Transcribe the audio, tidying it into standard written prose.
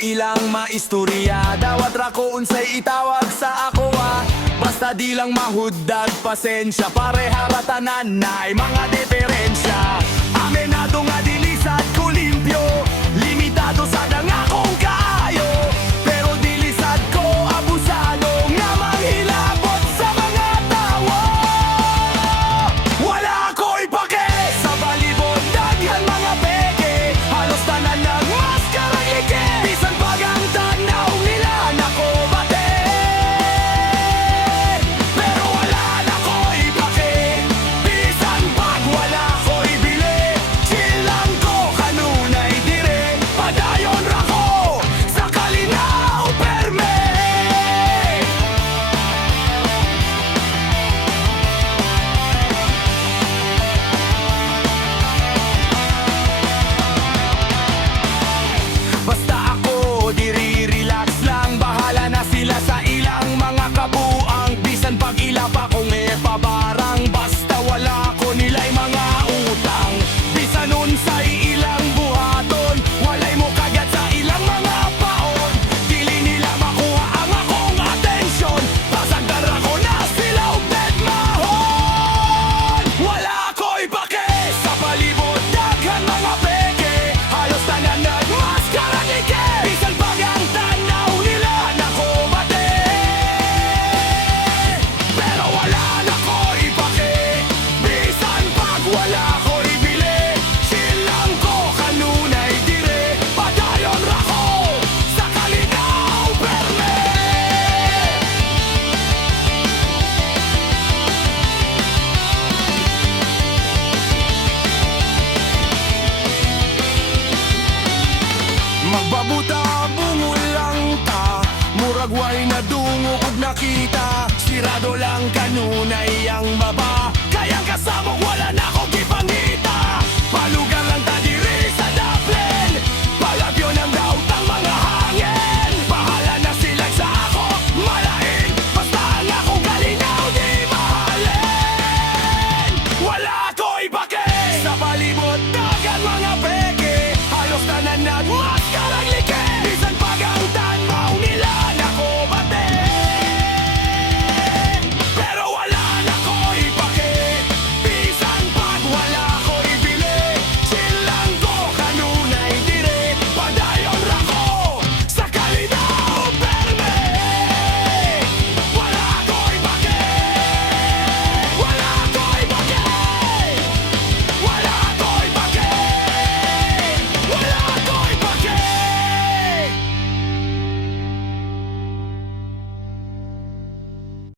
ilang maistorya. Dawat rako unsay itawag sa ako basta di lang mahudad pasensya. Pareha ratanan na mga diferensya. Amenado nga dilisad ko limpyo, limitado sa akong kaayo. Pero dilisad ko abusado nga manghilabot sa mga tawo. Wala ko ipake sa balibod, daghan mga peke. Halos tanan nagmaskarang ike, bisan pag ang tanaw nila nako bate. Pero wala na ko ipake, bisan pag wala ko ibili. Chill lang ko kanunay dire, padayon ra ko sa kalinaw perme. Basta ako diri relax lang, bahala na sila sa ilang mga kabuang. Bisan pag ila pa kong pabarang, basta wala ko nilay mga utang. Bisan unsay ilang buhaton, walay mo kagat sa ilang mga paon. Dili nila makuha ang akong atensyon, pasagdar ako na sila ubed mahon. Wala ko ipake sa palibot, daghan mga peke. Halos tanan nagmaskarang ike, bisan pag ang tanaw nila nako bate. Pero wala na ko ipake, bisan pag wala ko ibili. Chill lang ko kanunay dire, padayon ra ko sa kalinaw perme. Magbabuta bungol lang ta, murag way na dungo ug nakita. Sirado lang kanunay ang baba, kayang kasabog wala na ko